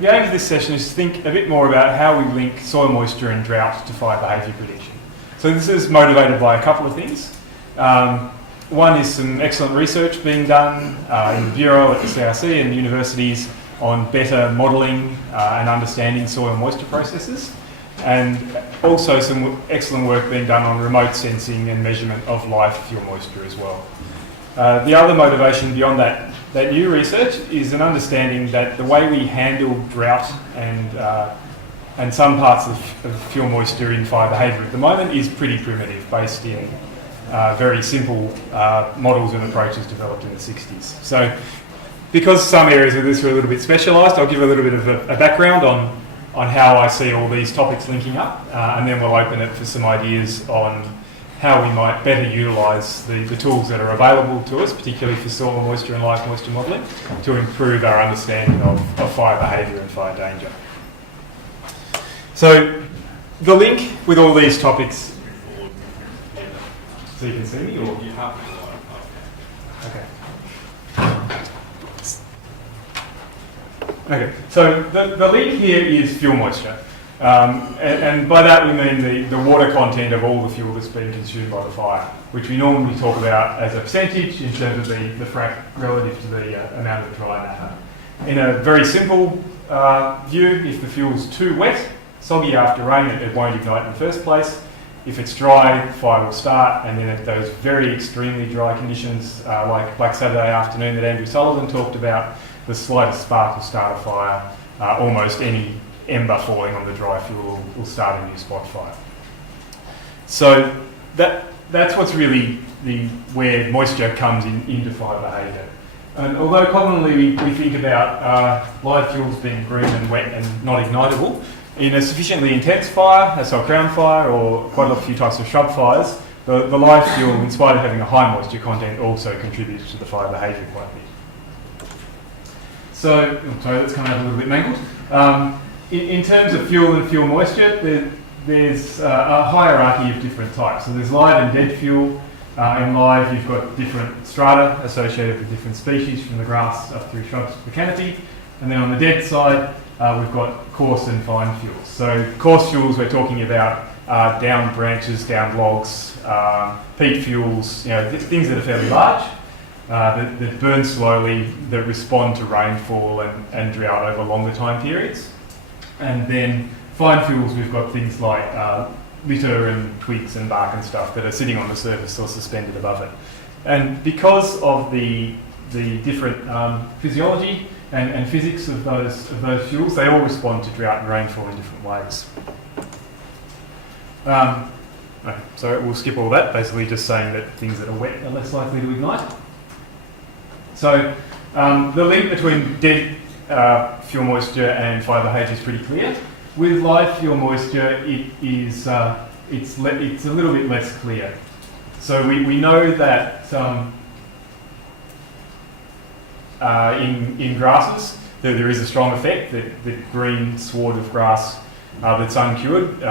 the aim of this session is to think a bit more about how we link soil moisture and drought to fire behaviour prediction. So this is motivated by a couple of things. One is some excellent research being done in the Bureau at the CRC and universities on better modelling and understanding soil moisture processes, and also some excellent work being done on remote sensing and measurement of live fuel moisture as well. The other motivation beyond that new research is an understanding that the way we handle drought and some parts of fuel moisture in fire behaviour at the moment is pretty primitive, based in very simple models and approaches developed in the 60s. So because some areas of this are a little bit specialised, I'll give a little bit of a background on how I see all these topics linking up, and then we'll open it for some ideas on how we might better utilise the tools that are available to us, particularly for soil moisture and live moisture modelling, to improve our understanding of fire behaviour and fire danger. So the link with all these topics... So you can see me, or you have? Okay, so the link here is fuel moisture. And by that we mean the water content of all the fuel that's being consumed by the fire, which we normally talk about as a percentage in terms of the frac relative to the amount of dry matter. In a very simple view, if the fuel's too wet, soggy after rain, it won't ignite in the first place. If it's dry, the fire will start, and then at those very extremely dry conditions, like Black Saturday afternoon that Andrew Sullivan talked about, the slightest spark will start a fire. Almost any ember falling on the dry fuel will start a new spot fire. So that's what's really where moisture comes into fire behaviour. And although commonly we think about live fuels being green and wet and not ignitable, in a sufficiently intense fire, so a crown fire or quite a few types of shrub fires, the live fuel, in spite of having a high moisture content, also contributes to the fire behaviour quite a bit. So, sorry, that's coming out a little bit mangled. In terms of fuel and fuel moisture, there's a hierarchy of different types. So there's live and dead fuel. In live, you've got different strata associated with different species, from the grass up through shrubs to the canopy. And then on the dead side, we've got coarse and fine fuels. So coarse fuels, we're talking about down branches, down logs, peat fuels, things that are fairly large, that burn slowly, that respond to rainfall and drought over longer time periods. And then fine fuels, we've got things like litter and twigs and bark and stuff that are sitting on the surface or suspended above it. And because of the different physiology and physics of those fuels, they all respond to drought and rainfall in different ways. Okay, so we'll skip all that, basically just saying that things that are wet are less likely to ignite. So the link between dead fuel moisture and fire behaviour is pretty clear. With live fuel moisture, it's a little bit less clear. So we know that in grasses there is a strong effect that green sward of grass that's uncured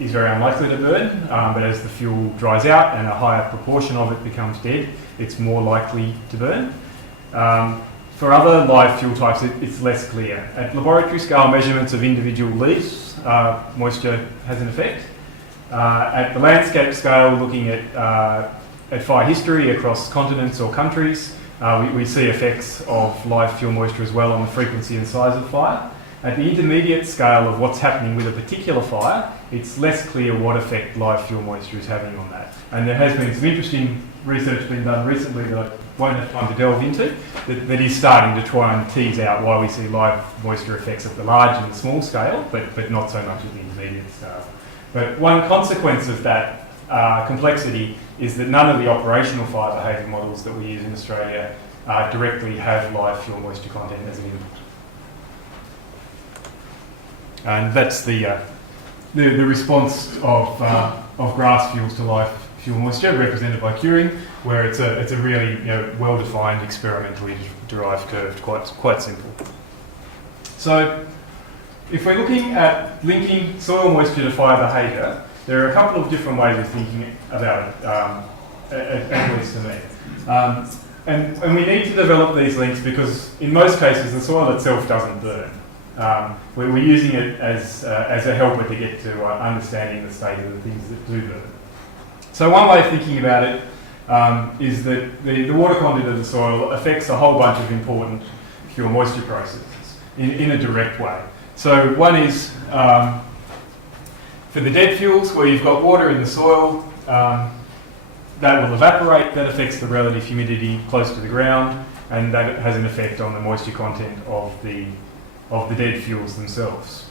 is very unlikely to burn, but as the fuel dries out and a higher proportion of it becomes dead, it's more likely to burn. For other live fuel types, it's less clear. At laboratory scale measurements of individual leaves, moisture has an effect. At the landscape scale, looking at fire history across continents or countries, we see effects of live fuel moisture as well on the frequency and size of fire. At the intermediate scale of what's happening with a particular fire, it's less clear what effect live fuel moisture is having on that. And there has been some interesting research being done recently that I won't have time to delve into, that is starting to try and tease out why we see live moisture effects at the large and the small scale, but not so much at the intermediate scale. But one consequence of that complexity is that none of the operational fire behaviour models that we use in Australia directly have live fuel moisture content as an input. And that's the response of grass fuels to live fuel moisture, represented by curing, where it's a really well-defined, experimentally derived curve, quite simple. So, if we're looking at linking soil moisture to fire behaviour, there are a couple of different ways of thinking about it, at least to me. And we need to develop these links because in most cases the soil itself doesn't burn. we're using it as a helper to get to understanding the state of the things that do burn. So one way of thinking about it is that the water content of the soil affects a whole bunch of important fuel moisture processes in a direct way. So one is for the dead fuels, where you've got water in the soil, that will evaporate. That affects the relative humidity close to the ground, and that has an effect on the moisture content of the dead fuels themselves.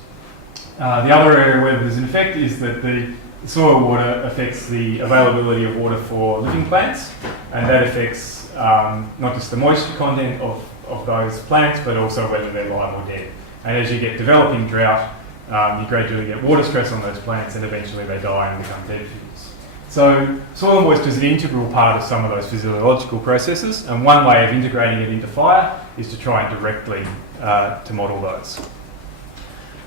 The other area where there's an effect is that the soil water affects the availability of water for living plants, and that affects not just the moisture content of those plants, but also whether they're live or dead. And as you get developing drought, you gradually get water stress on those plants, and eventually they die and become dead fuels. So soil moisture is an integral part of some of those physiological processes, and one way of integrating it into fire is to try and directly to model those.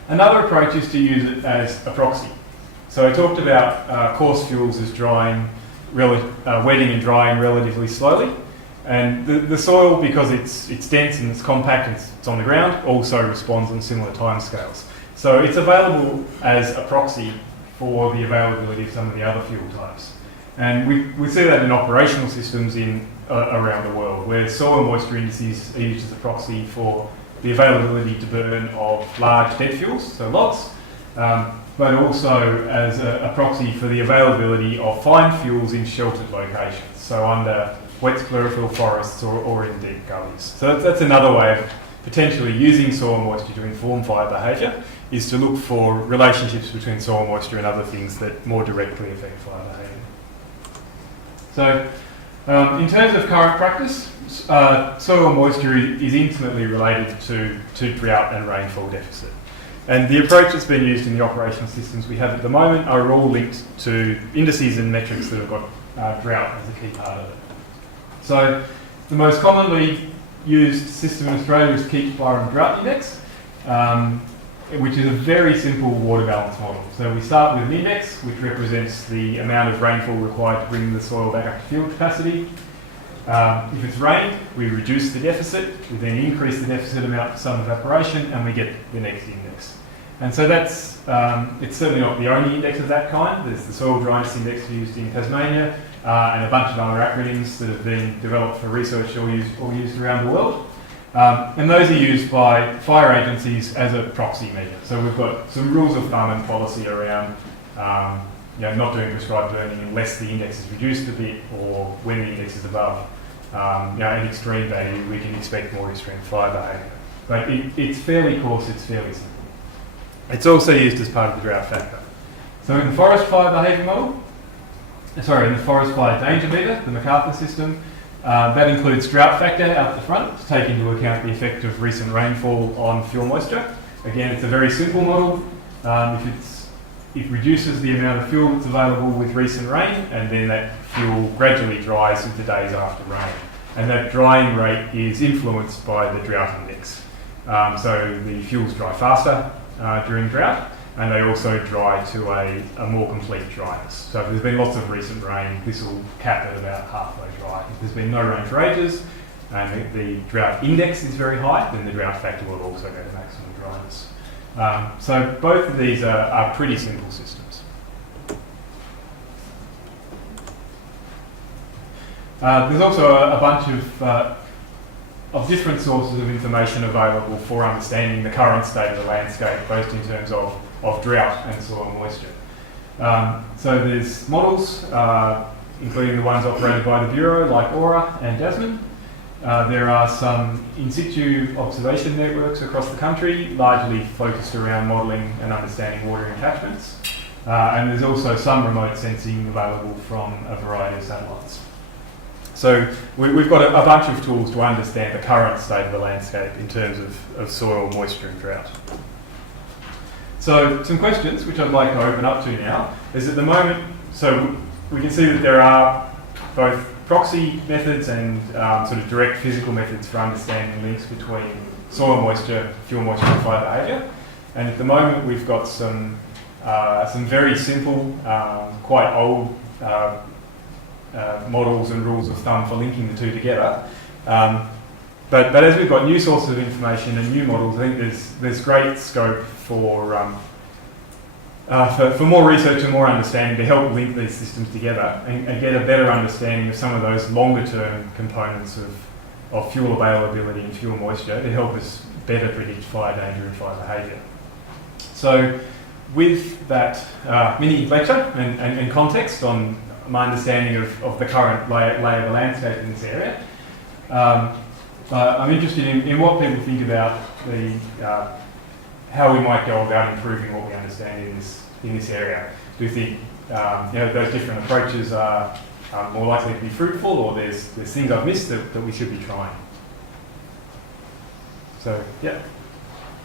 Another approach is to use it as a proxy. So I talked about coarse fuels as drying, wetting and drying relatively slowly, and the soil, because it's dense and it's compact and it's on the ground, also responds on similar timescales. So it's available as a proxy for the availability of some of the other fuel types. And we see that in operational systems around the world, where soil moisture indices are used as a proxy for the availability to burn of large dead fuels, so logs, but also as a proxy for the availability of fine fuels in sheltered locations, so under wet sclerophyll forests or in deep gullies. So that's another way of potentially using soil moisture to inform fire behaviour, is to look for relationships between soil moisture and other things that more directly affect fire behaviour. So in terms of current practice, soil moisture is intimately related to drought and rainfall deficit. And the approach that's been used in the operational systems we have at the moment are all linked to indices and metrics that have got drought as a key part of it. So the most commonly used system in Australia is Keats Byram Drought Index, which is a very simple water balance model. So we start with an index, which represents the amount of rainfall required to bring the soil back up to field capacity. If it's rained, we reduce the deficit, we then increase the deficit amount for some evaporation, and we get the next index. And so that's, it's certainly not the only index of that kind. There's the Soil Dryness Index used in Tasmania, and a bunch of other acronyms that have been developed for research or used around the world. And those are used by fire agencies as a proxy measure. So we've got some rules of thumb and policy around not doing prescribed burning unless the index is reduced a bit, or when the index is above an extreme value, we can expect more extreme fire behaviour. But it's fairly coarse, it's fairly simple. It's also used as part of the drought factor. So in the forest fire behaviour model, in the forest fire danger meter, the MacArthur system, that includes drought factor out the front to take into account the effect of recent rainfall on fuel moisture. Again, it's a very simple model. It reduces the amount of fuel that's available with recent rain, and then that fuel gradually dries with the days after rain. And that drying rate is influenced by the drought index. So the fuels dry faster during drought, and they also dry to a more complete dryness. So if there's been lots of recent rain, this will cap at about halfway dry. If there's been no rain for ages, and the drought index is very high, then the drought factor will also go to maximum dryness. So both of these are pretty simple systems. There's also a bunch of different sources of information available for understanding the current state of the landscape, both in terms of drought and soil moisture. So there's models, including the ones operated by the Bureau, like Aura and Dasman. There are some in situ observation networks across the country, largely focused around modelling and understanding water catchments. And there's also some remote sensing available from a variety of satellites. So we've got a bunch of tools to understand the current state of the landscape in terms of soil, moisture and drought. So some questions which I'd like to open up to now is, at the moment, so we can see that there are both proxy methods and sort of direct physical methods for understanding links between soil moisture, fuel moisture and fire behaviour. And at the moment we've got some very simple, quite old models and rules of thumb for linking the two together. but as we've got new sources of information and new models, I think there's great scope for more research and more understanding to help link these systems together and get a better understanding of some of those longer term components of fuel availability and fuel moisture to help us better predict fire danger and fire behaviour. So with that mini lecture and context on my understanding of the current lay of the landscape in this area, I'm interested in what people think about how we might go about improving what we understand in this area. Do you think those different approaches are more likely to be fruitful, or there's things I've missed that we should be trying? So, yeah.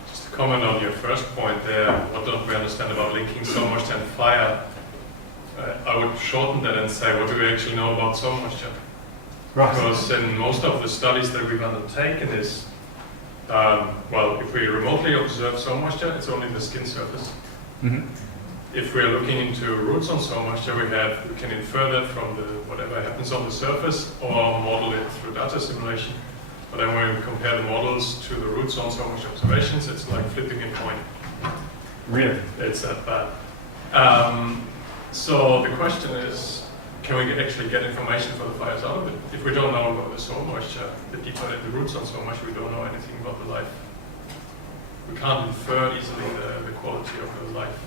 Just to comment on your first point there, what don't we understand about linking soil moisture and fire? I would shorten that and say, what do we actually know about soil moisture? Right. Because in most of the studies that we've undertaken is, if we remotely observe soil moisture, it's only the skin surface. Mm-hmm. If we are looking into root zone soil moisture, we can infer that from whatever happens on the surface or model it through data simulation. But then when we compare the models to the root zone soil moisture observations, it's like flipping a coin. Really? It's that bad. So the question is, can we actually get information for the fires out of it? If we don't know about the soil moisture, the deeper the root zone soil moisture, we don't know anything about the life. We can't infer easily the quality of the life.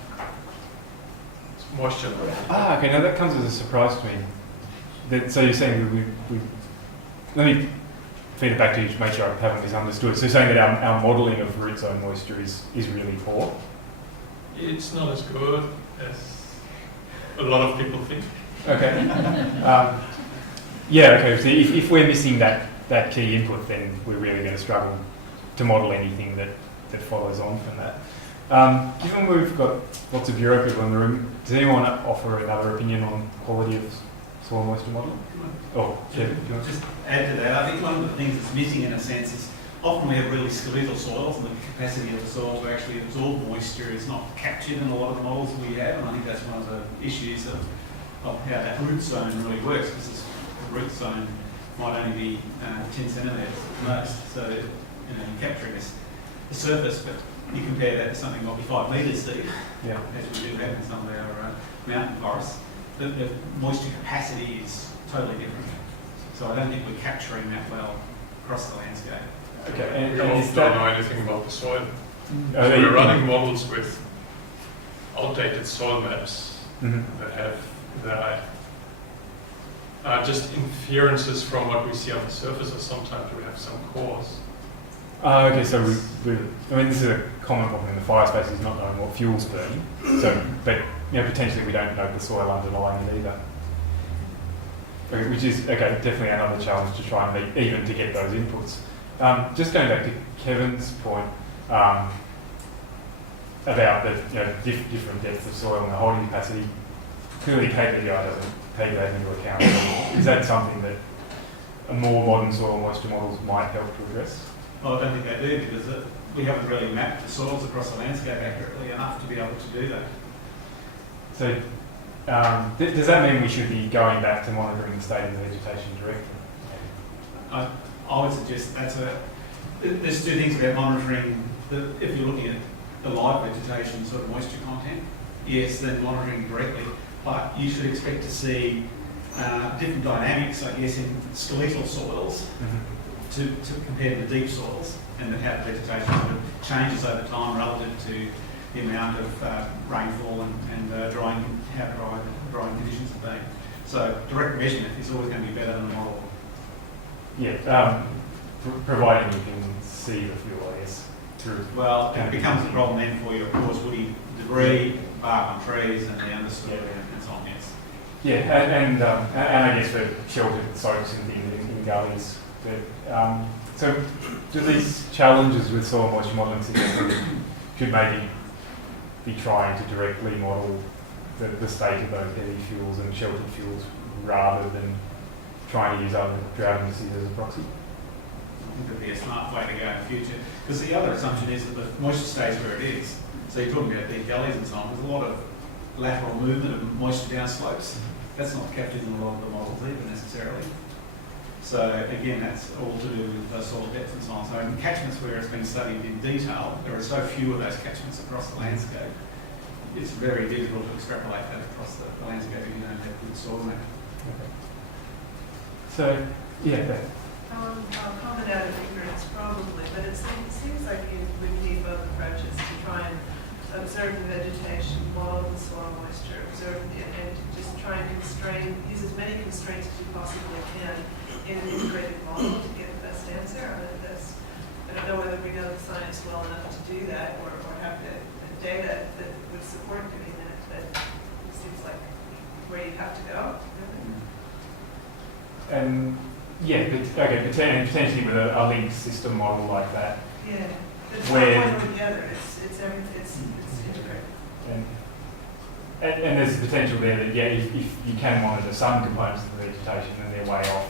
It's moisture. Okay, now that comes as a surprise to me. So you're saying that let me feed it back to you to make sure I haven't misunderstood. So you're saying that our modelling of root zone moisture is really poor? It's not as good as a lot of people think. Okay. Okay. So if we're missing that key input, then we're really going to struggle to model anything that follows on from that. Given we've got lots of Euro people in the room, does anyone offer another opinion on quality of soil moisture modelling? Oh, yeah, just add to that. I think one of the things that's missing in a sense is often we have really skeletal soils, and the capacity of the soil to actually absorb moisture is not captured in a lot of the models we have, and I think that's one of the issues of how that root zone really works, because the root zone might only be 10 centimetres at most, so you're capturing the surface, but you compare that to something that might be 5 metres deep, as we do have in some of our mountain forests, the moisture capacity is totally different. So I don't think we're capturing that well across the landscape. Okay, and we also don't know anything about the soil. So we're running models with outdated soil maps that are just inferences from what we see on the surface, or sometimes we have some cores. Okay, so this is a common problem in the fire space, is not knowing what fuel's burning. So, but potentially we don't know the soil underlying it either. Okay, which is definitely another challenge to try and meet, even to get those inputs. Just going back to Kevin's point about the different depths of soil and the holding capacity, clearly KPI doesn't take that into account. Is that something that a more modern soil moisture models might help to address? Well, I don't think they do, because we haven't really mapped the soils across the landscape accurately enough to be able to do that. So does that mean we should be going back to monitoring the state of the vegetation directly? I would suggest there's two things about monitoring. If you're looking at the live vegetation sort of moisture content, yes, then monitoring directly, but you should expect to see different dynamics, I guess, in skeletal soils to compare to deep soils, and how the vegetation sort of changes over time relative to the amount of rainfall and how dry the drying conditions have been. So direct measurement is always going to be better than a model. Yeah, providing you can see the fuel, I guess. Well, it becomes a problem then for you, of course, woody debris, bark on trees, and the understory and so on, yes. Yeah, and I guess for sheltered soaks and things in gullies. But, so do these challenges with soil moisture modelling suggest that we should maybe be trying to directly model the state of those heavy fuels and sheltered fuels rather than trying to use other drought indices as a proxy? I think that would be a smart way to go in the future. Because the other assumption is that the moisture stays where it is. So you're talking about deep gullies and so on. There's a lot of lateral movement of moisture down slopes. That's not captured in a lot of the models either necessarily. So again, that's all to do with soil depth and so on. So in catchments where it's been studied in detail, there are so few of those catchments across the landscape, it's very difficult to extrapolate that across the landscape if you don't have good soil mapping. Okay. So, yeah, Beth. I'll comment out of ignorance probably, but it seems like you would need both approaches to try and observe the vegetation, model the soil moisture, observe and just try and use as many constraints as you possibly can in an integrated model to get the best answer. I don't know whether we know the science well enough to do that or have the data that would support doing that, but it seems like where you have to go. And yeah, potentially with a linked system model like that. Yeah, it's Where- not one or the other. It's integrated. And there's potential there that, yeah, if you can monitor some components of the vegetation and they're way off,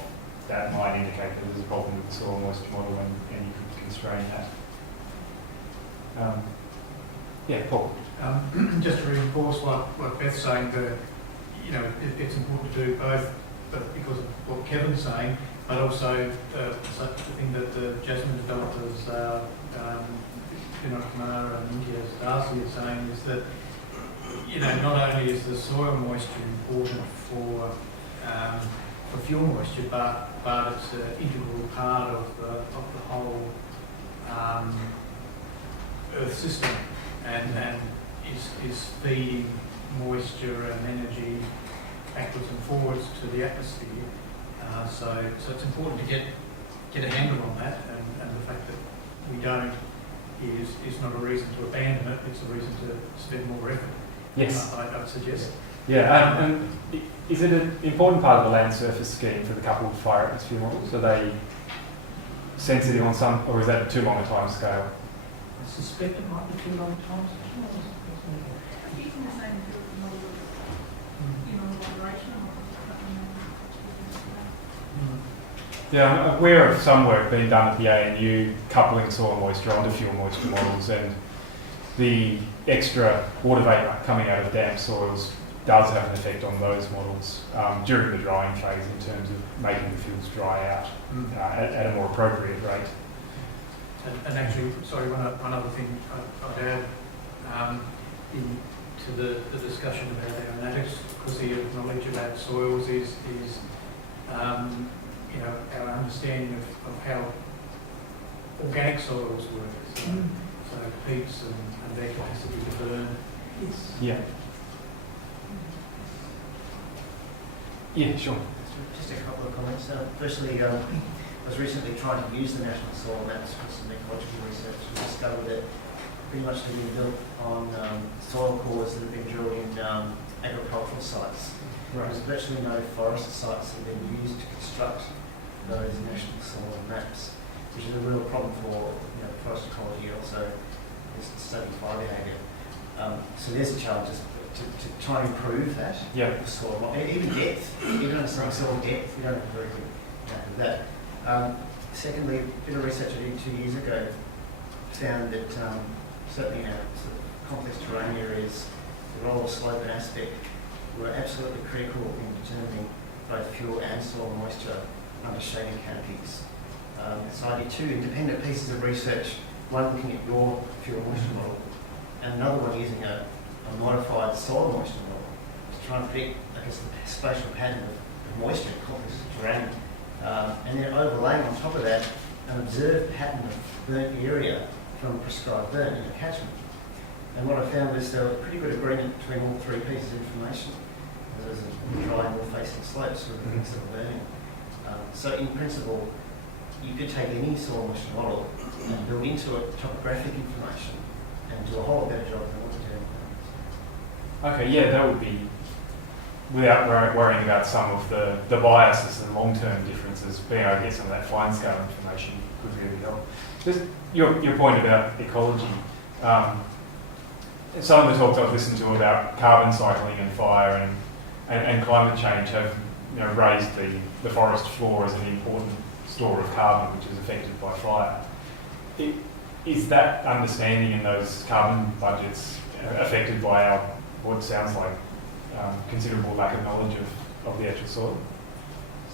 that might indicate that there's a problem with the soil moisture model and you could constrain that. Yeah, Paul. Just to reinforce what Beth's saying, it's important to do both, but because of what Kevin's saying, but also the thing that Jasmine developers, Pinot Kumar and India Darcy are saying is that, not only is the soil moisture important for fuel moisture, but it's an integral part of the whole Earth system, and is feeding moisture and energy backwards and forwards to the atmosphere. So it's important to get a handle on that, and the fact that we don't is not a reason to abandon it, it's a reason to spend more effort. Yes. I'd suggest. Yeah, and is it an important part of the land surface scheme for the coupled fire atmosphere models? Are they sensitive on some, or is that too long a time scale? I suspect it might be too long times. Using the same model of moderation Yeah, I'm aware of some work being done at the ANU coupling soil moisture onto fuel moisture models, and the extra water vapour coming out of damp soils does have an effect on those models during the drying phase in terms of making the fuels dry out at a more appropriate rate. And actually, sorry, one other thing I'd add to the discussion about aeronautics, because the knowledge about soils is our understanding of how organic soils work. So peats and their capacity to burn. Yes. Yeah. Yeah, sure. Just a couple of comments. Firstly, I was recently trying to use the National Soil Maps for some ecological research and discovered that pretty much they've been built on soil cores that have been drilled in agricultural sites. There's virtually no forest sites that have been used to construct those national soil maps, which is a real problem for forest ecology, also just study fire behaviour. So there's a challenge to try and improve that. Yeah. The soil, even depth, even understanding soil depth, we don't have a very good map of that. Secondly, a bit of research I did 2 years ago found that certainly in our sort of complex terrain areas, the role of slope and aspect were absolutely critical in determining both fuel and soil moisture under shading canopies. So I did 2 independent pieces of research, one looking at your fuel moisture model, and another one using a modified soil moisture model to try and predict, I guess, the spatial pattern of moisture in complex terrain. And then overlaying on top of that an observed pattern of burnt area from a prescribed burn in a catchment. And what I found was there was pretty good agreement between all 3 pieces of information. There was a dry and north-facing slopes for the things that were burning. So in principle, you could take any soil moisture model and build into it topographic information and do a whole lot better job than what we're doing. Okay, yeah, that would be, without worrying about some of the biases and long-term differences, being able to get some of that fine-scale information could really help. Just your point about ecology. Some of the talks I've listened to about carbon cycling and fire and climate change have raised the forest floor as an important store of carbon which is affected by fire. Is that understanding in those carbon budgets affected by our, what sounds like considerable lack of knowledge of the actual soil?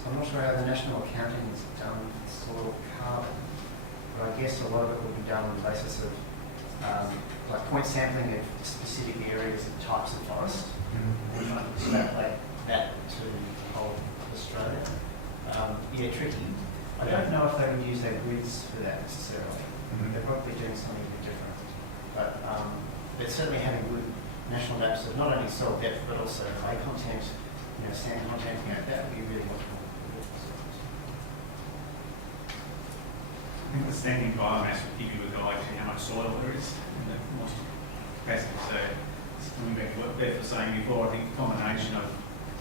I'm not sure how the national accounting is done for soil carbon, but I guess a lot of it will be done on the basis of like point sampling of specific areas and types of forest. We're trying to extrapolate that to the whole of Australia. Yeah, tricky. I don't know if they would use their grids for that necessarily. They're probably doing something a bit different. But they're certainly having good national maps of not only soil depth but also clay content, sand content. That would be really helpful. I think the standing biomass would give you a guide to how much soil there is in the moisture capacity. So, coming back to what Beth was saying before, I think the combination of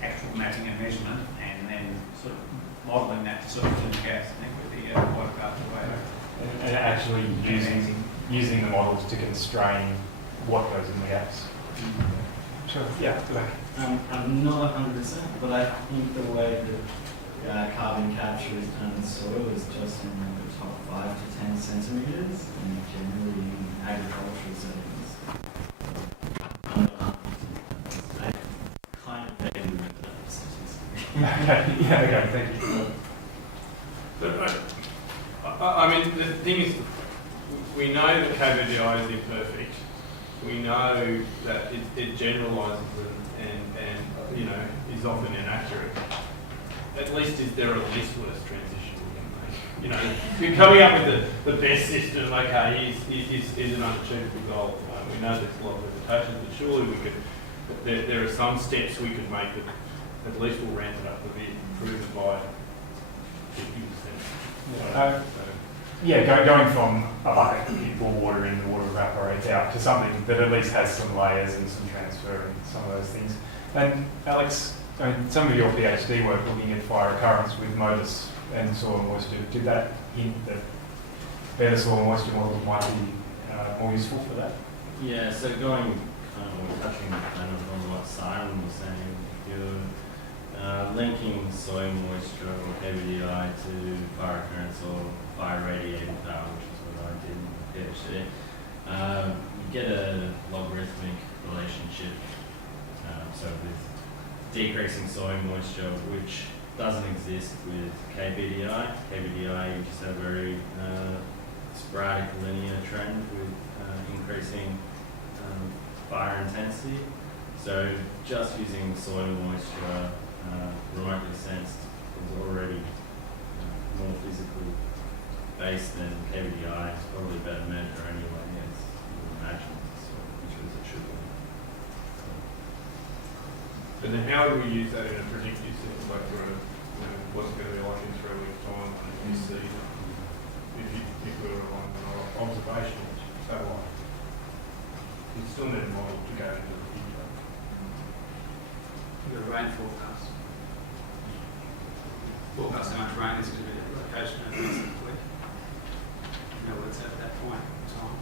actual mapping and measurement and then sort of modelling that to sort of fill the gaps, I think would be quite a powerful way to. And actually using the models to constrain what goes in the gaps. Sure. Yeah. Go back. I'm not 100%, but I think the way that carbon capture is done in soil is just in the top 5 to 10 centimeters, and generally in agricultural settings. I'm not 100%. I kind of vaguely remember that statistic. Okay. Yeah. Okay. Thank you. But, I mean, the thing is, we know that KBDI is imperfect. We know that it generalises and is often inaccurate. At least is there a least worst transition we can make? You're coming up with the best system. Okay, is an unachievable goal. We know there's a lot of limitations, but surely we could. There are some steps we could make that at least will ramp it up a bit, improve it by 50%. Going from a bucket that you pour water in, the water evaporates out, to something that at least has some layers and some transfer and some of those things. And Alex, some of your PhD work looking at fire occurrence with MODIS and soil moisture, did that hint that better soil moisture models might be more useful for that? Yeah, so going touching on what Simon was saying, you're linking soil moisture or KBDI to fire occurrence or fire radiating power, which is what I did in the PhD. You get a logarithmic relationship, so with decreasing soil moisture, which doesn't exist with KBDI. KBDI, you just have a very sporadic linear trend with increasing fire intensity. So just using soil moisture remotely sensed is already more physically based than KBDI. It's probably a better measure anyway, as you would imagine, which is it should be. But then how do we use that in a predictive sense, like what's it going to be like in 3 weeks' time in this season, if we were on an observational satellite? You still need a model to go into the future. You've got a rain forecast. Forecast how much rain is going to be at the location over the rest of the week. What's at that point in time.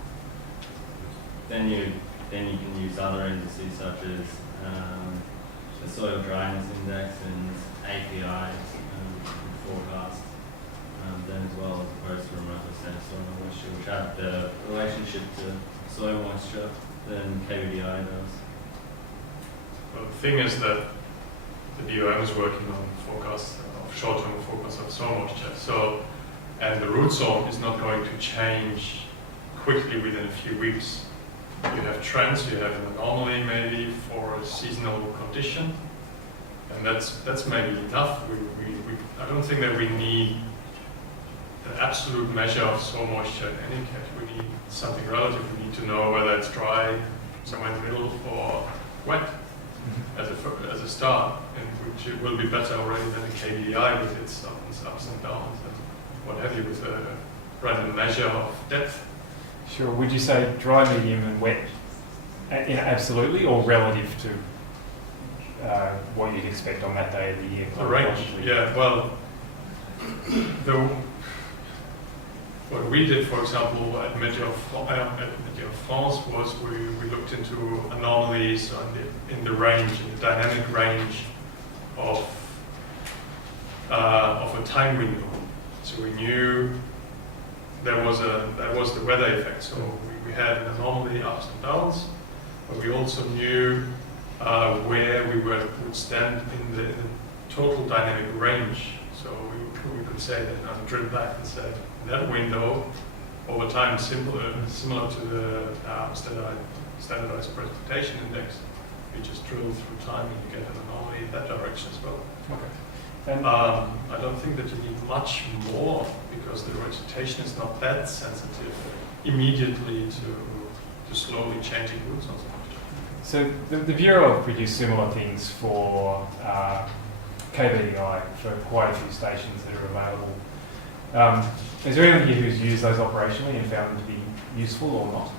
Then you can use other indices such as the soil dryness index and API forecast, then as well as opposed to remotely sensed soil moisture, which have the relationship to soil moisture than KBDI does. Well, the thing is that the BOM is working on forecasts of short-term forecasts of soil moisture. And the root zone is not going to change quickly within a few weeks. You have trends, you have an anomaly maybe for a seasonal condition, and that's maybe enough. I don't think that we need an absolute measure of soil moisture in any case. We need something relative. We need to know whether it's dry, somewhere in the middle, or wet as a start, and which will be better already than the KBDI with its ups and downs and what have you, with a random measure of depth. Sure. Would you say dry, medium, and wet, absolutely, or relative to what you'd expect on that day of the year? The range, yeah. Well, what we did, for example, at Météo France was we looked into anomalies in the range, in the dynamic range of a time window. So we knew there was the weather effect. So we had an anomaly, ups and downs, but we also knew where we would stand in the total dynamic range. So we could say that, drill back and say that window over time is similar to the standardized precipitation index. You just drill through time and you get an anomaly in that direction as well. Okay. And I don't think that you need much more because the vegetation is not that sensitive immediately to slowly changing roots on something. so the Bureau have produced similar things for KVDI for quite a few stations that are available. Is there anyone here who's used those operationally and found them to be useful or not?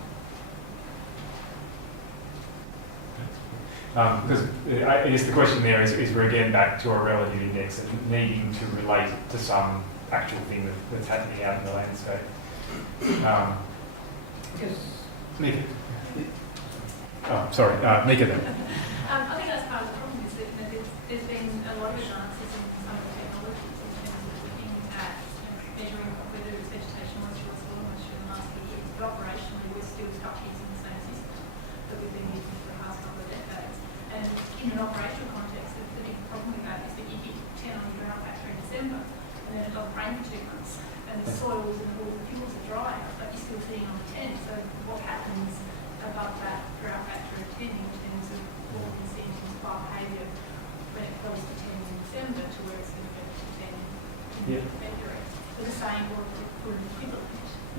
Because I guess the question there is we're again back to a relative index and needing to relate it to some actual thing that's happening out in the landscape. Mika. Oh, sorry, Mika then. I think that's part of the problem is that there's been a lot of advances in some of the technologies in terms of looking at measuring whether it's vegetation moisture or soil moisture in the last few years. But operationally, we're still stuck using the same system that we've been using for the past couple of decades. And in an operational context, the big problem with that is that you hit 10 on your drought factor in December, and then it doesn't rain for 2 months, and the soils and all the fuels are dry, but you're still sitting on the 10. So what happens above that drought factor of 10 in terms of what we see in terms of behaviour when it goes to 10 in December to where it's going to go to 10 in February? They're the same or an equivalent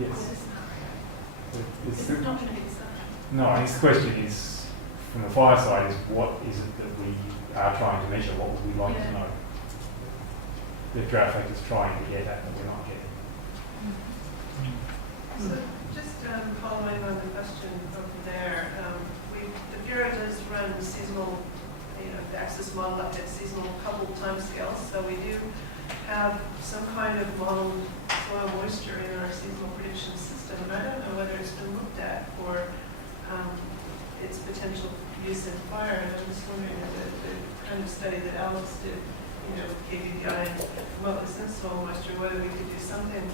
Yes. with the scenario. It's It's not going to be the same. No, I guess the question is, from the fire side, is what is it that we are trying to measure? What would we like to know? The drought factor is trying to get at that we're not getting. So just following on the question over there, the Bureau does run seasonal, the access model up at seasonal coupled timescales. So we do have some kind of modeled soil moisture in our seasonal prediction system. And I don't know whether it's been looked at for its potential use in fire. And I'm just wondering if the kind of study that Alex did, KVDI and what was in soil moisture, whether we could do something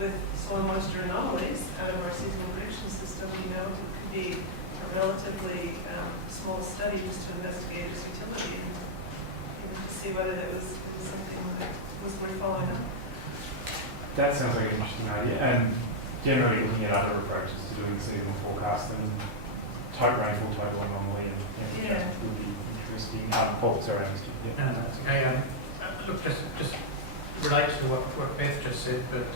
with soil moisture anomalies out of our seasonal prediction system. It could be a relatively small study just to investigate its utility and to see whether that was something that was worth following up. That sounds like an interesting idea. And generally looking at other approaches to doing seasonal forecasting, total rainfall, total anomaly, and that would be interesting. Paul, sorry, I missed you. Yeah. No, that's okay. Look, just relates to what Beth just said, but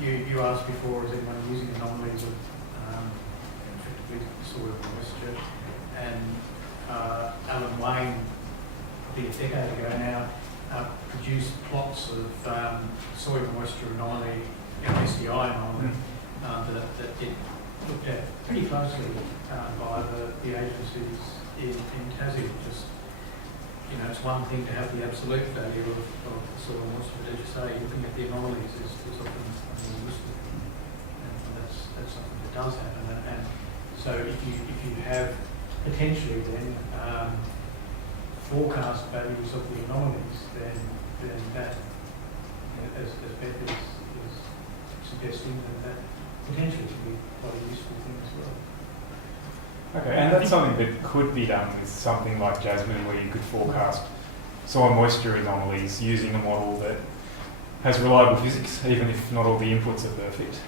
you asked before, is anyone using anomalies of effectively soil moisture? And Alan Wayne, probably a decade ago now, produced plots of soil moisture anomaly, SDI anomaly, that get looked at pretty closely by the agencies in Tassie. Just, it's one thing to have the absolute value of the soil moisture, but as you say, looking at the anomalies is often useful, and that's something that does happen. And so if you have potentially then forecast values of the anomalies, then that, as Beth is suggesting, that potentially can be quite a useful thing as well. Okay, and that's something that could be done with something like Jasmine, where you could forecast soil moisture anomalies using a model that has reliable physics, even if not all the inputs are perfect.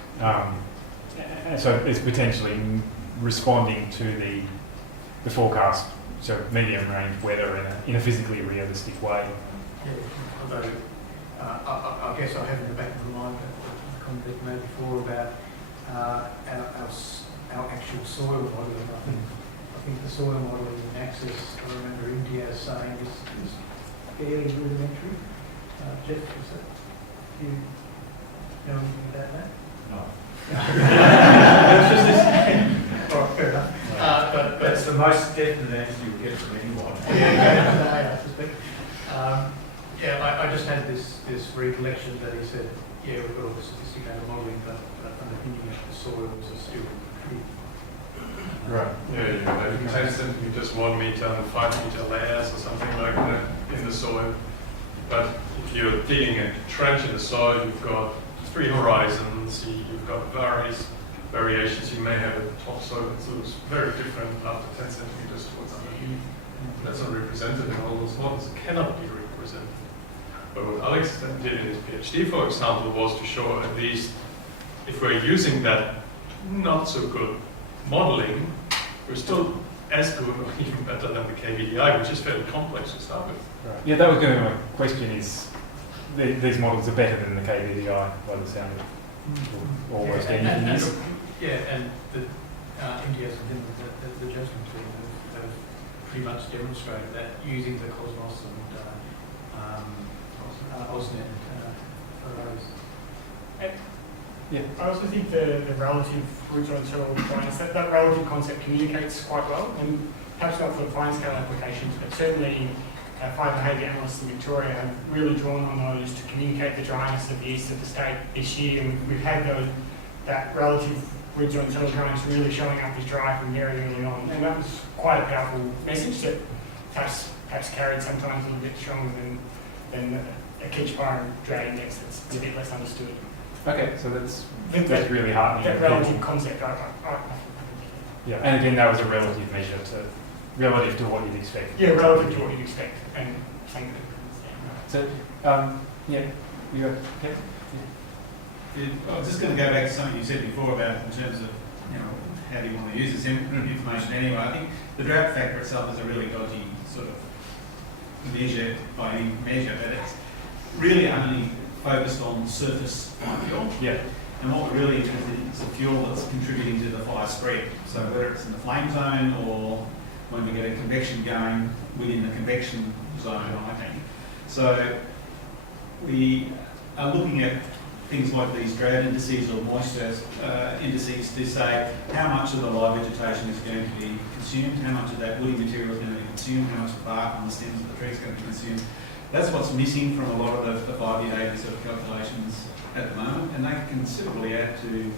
And so it's potentially responding to the forecast, so medium range weather in a physically realistic way. Yeah, although I guess I have in the back of my mind a comment that made before about our actual soil modelling. I think the soil modelling in Access, I remember India saying is fairly rudimentary. Jeff, is that, do you know anything about that? No. All right, fair enough. But That's the most definite answer you'll get from anyone. I suspect. I just had this recollection that he said, we've got all the sophisticated modelling, but underpinning of the soils are still pretty. Right. Yeah, you test it, you just 1 meter and 5 meter layers or something like that in the soil. But if you're digging a trench in the soil, you've got 3 horizons, you've got variations you may have at the top soil. So it's very different after 10 centimeters towards underneath. That's not represented in all those models. It cannot be represented. But what Alex did in his PhD, for example, was to show at least if we're using that not so good modeling, we're still as good or even better than the KVDI, which is fairly complex to start with. Right. Yeah, that was going to be my question is, these models are better than the KVDI by the sound of it. Or almost anything is. Yeah, and the MDS within the judgment team have pretty much demonstrated that using the Cosmos and AusNet for those. Yeah. I also think the relative root zone soil dryness, that relative concept communicates quite well, and perhaps not for fine scale applications, but certainly fire behaviour analysts in Victoria have really drawn on those to communicate the dryness of the east of the state this year, and we've had that relative root zone soil dryness really showing up as dry from very early on, and that was quite a powerful message that perhaps carried sometimes a little bit stronger than a Keach fire and drought index that's a bit less understood. Okay, so that's really heartening. That relative concept, yeah, and again, that was a relative measure relative to what you'd expect. Yeah, relative to what you'd expect, and something that. So, yeah, you got, okay. I was just going to go back to something you said before about in terms of, how do you want to use this information anyway. I think the drought factor itself is a really dodgy sort of measure by any measure, but it's really only focused on surface fire fuel. Yeah. And what we're really interested in is the fuel that's contributing to the fire spread. So whether it's in the flame zone or when we get a convection going within the convection zone, I think. So we are looking at things like these drought indices or moisture indices to say how much of the live vegetation is going to be consumed, how much of that woody material is going to be consumed, how much bark on the stems of the tree is going to be consumed. That's what's missing from a lot of the 5-year sort of calculations at the moment, and they considerably add to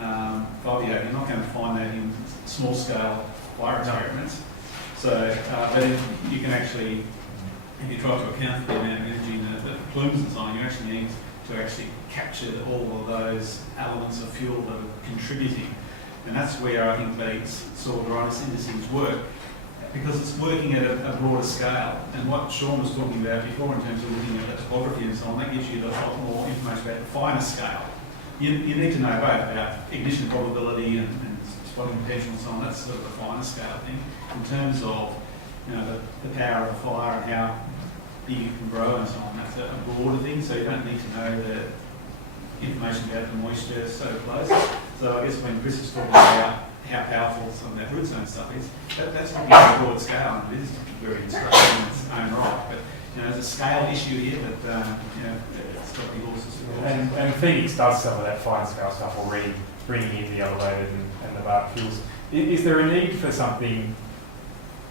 5-year. You're not going to find that in small-scale fire experiments. So, but you can actually, if you try to account for the amount of energy in the plumes and so on, you actually need to actually capture all of those elements of fuel that are contributing. And that's where I think these soil dryness indices work, because it's working at a broader scale. And what Sean was talking about before in terms of looking at the topography and so on, that gives you a lot more information about the finer scale. You need to know both about ignition probability and spotting potential and so on. That's sort of the finer scale thing. In terms of the power of a fire and how big it can grow and so on, that's a broader thing. So you don't need to know the information about the moisture so close. So I guess when Chris is talking about how powerful some of that root zone stuff is, that's looking at a broad scale, and it is very instructive in its own right. But there's a scale issue here that it's got the horses. And Phoenix does some of that fine scale stuff already, bringing in the elevated and the bark fuels. Is there a need for something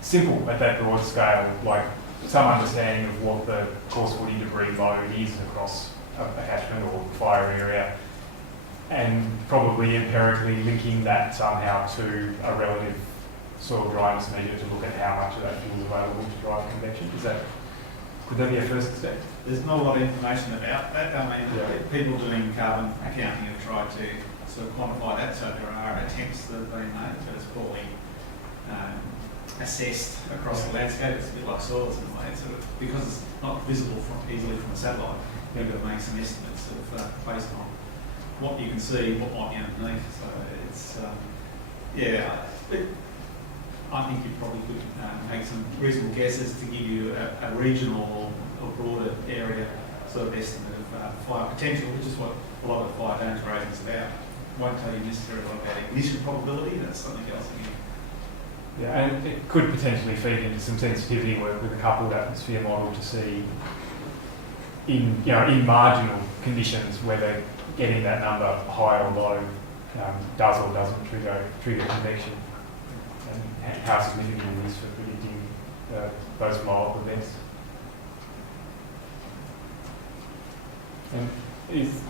simple at that broad scale, like some understanding of what the coarse woody debris load is across a catchment or fire area, and probably empirically linking that somehow to a relative soil dryness measure to look at how much of that fuel is available to drive convection? Could that be a first step? There's not a lot of information about that. I mean, people doing carbon accounting have tried to sort of quantify that, so there are attempts that have been made, but it's poorly assessed across the landscape. It's a bit like soils in a way, sort of, because it's not visible easily from a satellite. You've got to make some estimates sort of based on what you can see, what might be underneath. So it's, I think you probably could make some reasonable guesses to give you a regional or broader area sort of estimate of fire potential, which is what a lot of the fire danger rating is about. Won't tell you necessarily a lot about ignition probability, that's something else again. Yeah, and it could potentially feed into some sensitivity work with a coupled atmosphere model to see in marginal conditions whether getting that number high or low does or doesn't trigger convection, and how significant it is for predicting those blow-up events. And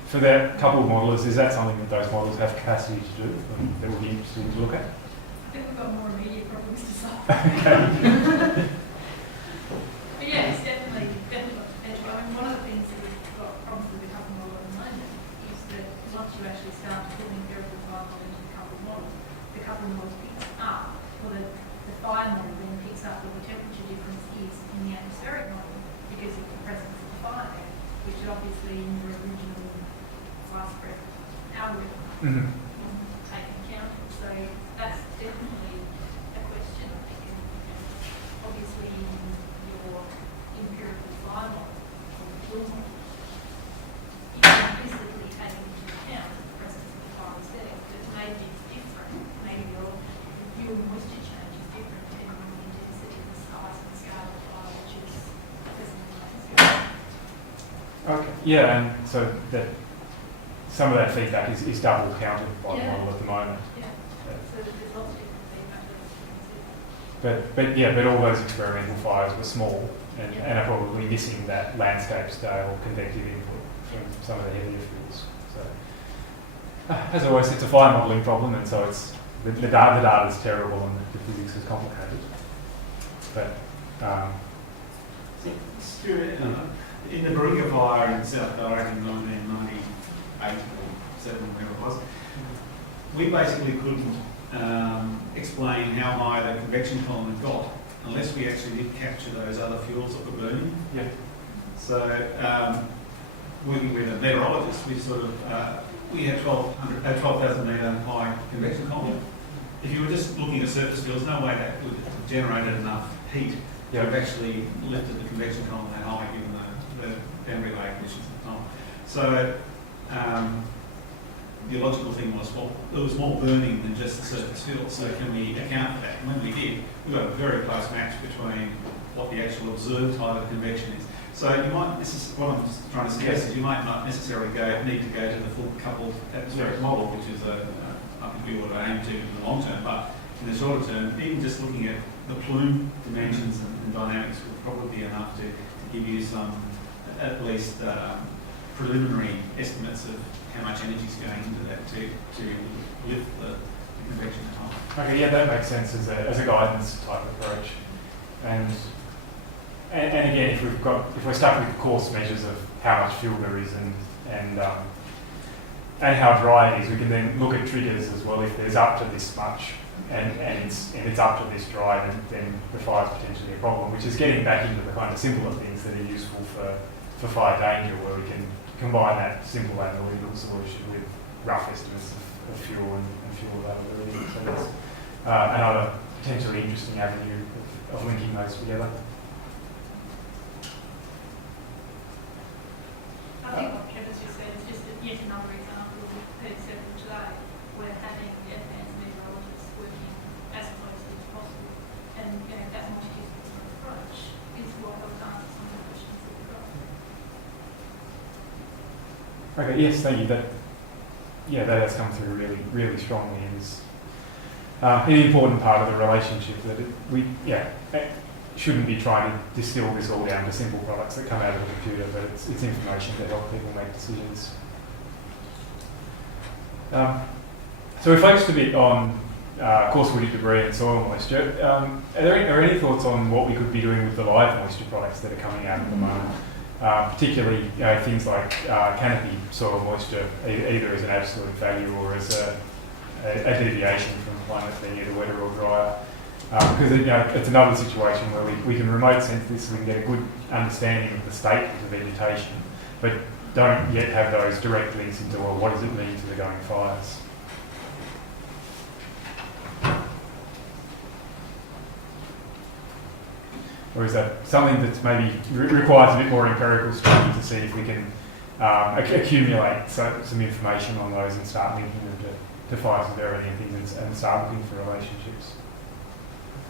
for that couple of modelers, is that something that those models have capacity to do, that would be interesting to look at? I think we've got more immediate problems to solve. Okay. But yeah, it's definitely potential. I mean, one of the things that we've got problems with the couple model at the moment is that once you actually start to put an empirical fire model into the couple model picks up, or the fire model then picks up what the temperature difference is in the atmospheric model because of the presence of the fire there. which is obviously in your original vice spread algorithm Mhm. take account. So that's definitely a question, I think. And obviously in your empirical fire model or fuel model, you can implicitly take into account the presence of the fire there, but maybe it's different. Maybe your fuel moisture change is different depending on the intensity and the size and scale of the fire which is present in the landscape. Okay. Yeah, and so that some of that feedback is double counted by the Yeah. model at the moment. Yeah. So there's lots of different feedback that you can consider. But all those experimental fires were small and, Yeah. and are probably missing that landscape scale convective input from some of the heavier fuels. So, as always, it's a fire modelling problem, and so it's the data is terrible and the physics is complicated. But Stuart, in the Barriga fire in South Darwin in 1998 or 7, whatever it was, we basically couldn't explain how high the convection column had got unless we actually did capture those other fuels that were burning. yeah, So, working with a meteorologist, we sort of we had 12,000 metre high convection column. If you were just looking at surface fuels, no way that would have generated enough heat to have actually lifted the convection column that high, given the boundary layer conditions at the time. So, the logical thing was, well, there was more burning than just the surface fuel, so can we account for that? And when we did, we got a very close match between what the actual observed type of convection is. So you might, what I'm just trying to suggest is you might not necessarily need to go to the full coupled atmospheric model, which is I think we would aim to in the long term, but in the shorter term, even just looking at the plume dimensions and dynamics would probably be enough to give you some, at least preliminary estimates of how much energy is going into that to lift the convection high. okay, yeah, that makes sense as a guidance type approach. And again, if we're stuck with coarse measures of how much fuel there is and how dry it is, we can then look at triggers as well. If there's up to this much and it's up to this dry, then the fire is potentially a problem, which is getting back into the kind of simpler things that are useful for fire danger, where we can combine that simple analytical solution with rough estimates of fuel and fuel availability. So that's another potentially interesting avenue of linking those together. I think what Kevin's just said is just yet another example of several today where having advanced meteorologists working as closely as possible and that multidisciplinary approach is what helps answer some of the questions that we've got. Okay, yes, thank you. That has come through really strongly and is an important part of the relationship that we shouldn't be trying to distill this all down to simple products that come out of the computer, but it's information to help people make decisions. So we focused a bit on coarse woody debris and soil moisture. Are there any thoughts on what we could be doing with the live moisture products that are coming out at the moment? Particularly things like canopy soil moisture, either as an absolute value or as a deviation from climate being either wetter or drier. Because it's another situation where we can remote sense this and we can get a good understanding of the state of the vegetation, but don't yet have those direct links into, well, what does it mean to the going fires? Or is that something that's maybe requires a bit more empirical study to see if we can accumulate some information on those and start linking them to fire severity and things and start looking for relationships?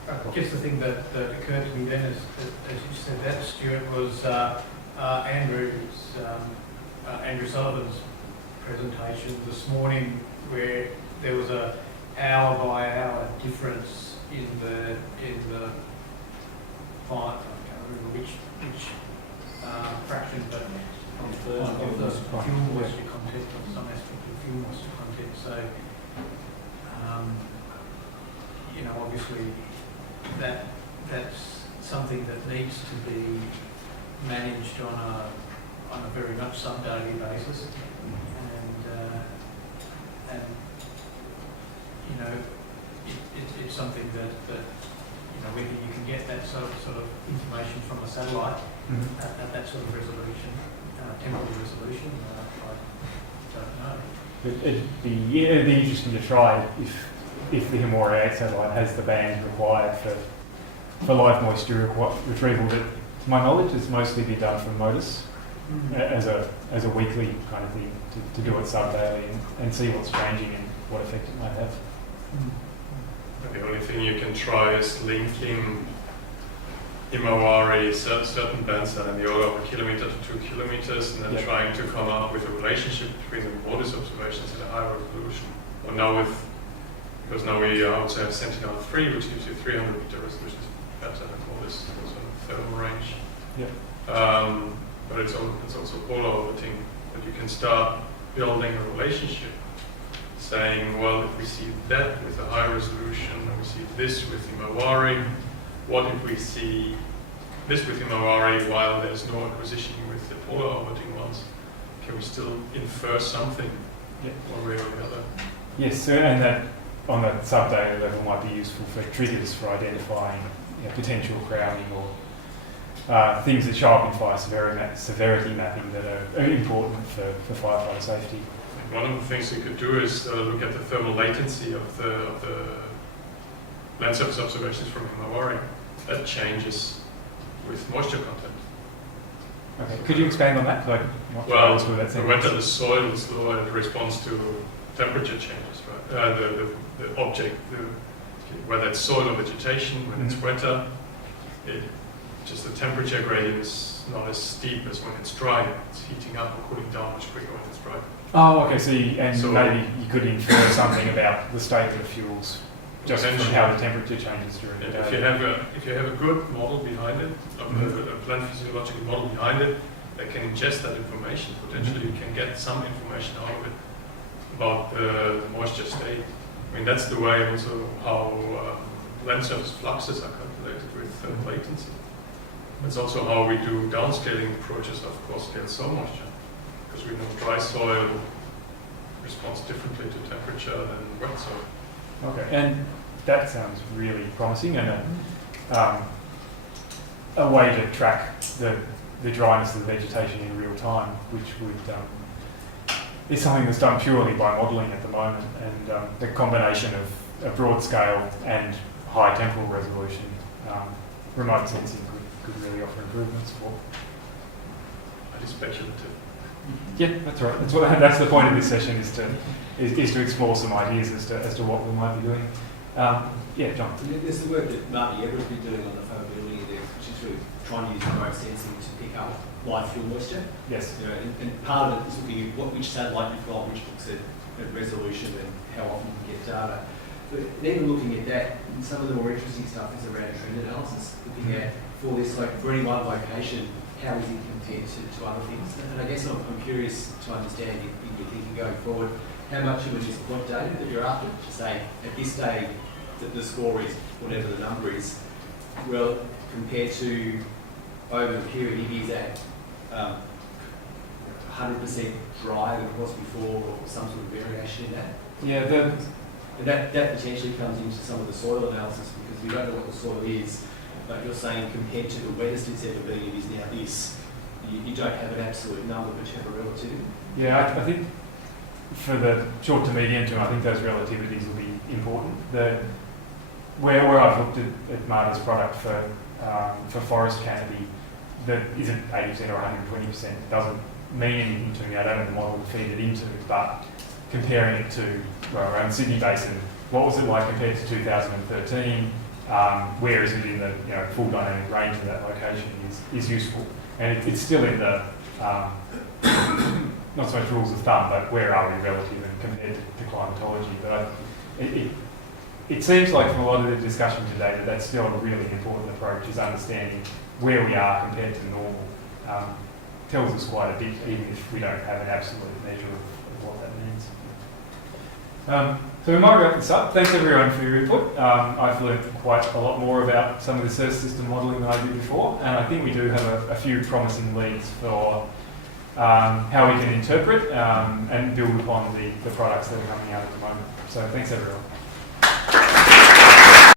I guess the thing that occurred to me then, as you said that, Stuart, was Andrew Sullivan's presentation this morning, where there was a hour by hour difference in the fire. I can't remember which fraction, but of the fuel moisture content, of some aspect of fuel moisture content. So, obviously, that's something that needs to be managed on a very much sub-daily basis, and it's something that whether you can get that sort of information from a satellite at that sort of resolution temporal resolution? I don't know. It'd be interesting to try if the Himawari 8 satellite has the band required for live moisture retrieval that, to my knowledge, has mostly been done from Modus as a weekly kind of thing to do it sub-daily and see what's changing and what effect it might have. The only thing you can try is linking Himawari certain bands that are in the order of 1 kilometer to 2 kilometers, and then trying to come up with a relationship between the Modus observations and a high resolution. Or now because now we also have Sentinel-3, which gives you 300 meter resolution, perhaps at Modus, also in the thermal range. Yeah. But it's also polar orbiting, but you can start building a relationship, saying, well, if we see that with a high resolution, and we see this with Himawari, what if we see this with Himawari while there's no acquisition with the polar orbiting ones? Can we still infer something one way or the other? Yes, and that on the sub-data level might be useful for triggers for identifying potential crowding or things that show up in fire severity mapping that are important for firefighter safety. One of the things you could do is look at the thermal latency of the land surface observations from Himawari. That changes with moisture content. Okay. Could you expand on that? Well, the wetter the soil is lower, it responds to temperature changes, right? The object, whether it's soil or vegetation, when it's wetter, just the temperature gradient is not as steep as when it's dry. It's heating up or cooling down much quicker when it's dry. Oh, okay. So maybe you could infer something about the state of the fuels just from how the temperature changes during the day. If you have a good model behind it, a plant physiological model behind it, that can ingest that information. Potentially, you can get some information out of it about the moisture state. I mean, that's the way also how land surface fluxes are calculated with latency. That's also how we do downscaling approaches of core-scale soil moisture, because we know dry soil responds differently to temperature than wet soil. Okay, and that sounds really promising, and a way to track the dryness of the vegetation in real time, which would is something that's done purely by modelling at the moment, and the combination of a broad scale and high temporal resolution remote sensing could really offer improvements for. That is speculative. Yeah, that's right. That's the point of this session is to explore some ideas as to what we might be doing. Yeah, John. There's the work that Marty Everett's been doing on the favorability there, which is really trying to use remote sensing to pick up live fuel moisture. Yes. You know, and part of it is looking at which satellite you've got, which looks at resolution and how often you get data. But then looking at that, some of the more interesting stuff is around trend analysis, looking at for this, like for any one location, how is it compared to other things? And I guess I'm curious to understand if you're thinking going forward, how much of it is point data that you're after to say at this day that the score is whatever the number is, well, compared to over a period, it is at 100% dry than it was before, or some sort of variation in that. Yeah, and that potentially comes into some of the soil analysis because we don't know what the soil is, but you're saying compared to the wettest it's ever been, it is now this. You don't have an absolute number, but you have a relativity. Yeah, I think for the short to medium term, I think those relativities will be important. Where I've looked at Marta's product for forest canopy, that isn't 80% or 120%, doesn't mean anything to me. I don't have the model to feed it into, but comparing it to around Sydney Basin, what was it like compared to 2013? Where is it in the full dynamic range of that location is useful, and it's still in the not so much rules of thumb, but where are we relative and compared to climatology. But it seems like from a lot of the discussion today that that's still a really important approach, is understanding where we are compared to normal. Tells us quite a bit, even if we don't have an absolute measure of what that means. So we might wrap this up. Thanks everyone for your input. I've learned quite a lot more about some of the surface system modelling than I did before, and I think we do have a few promising leads for how we can interpret and build upon the products that are coming out at the moment. So thanks everyone.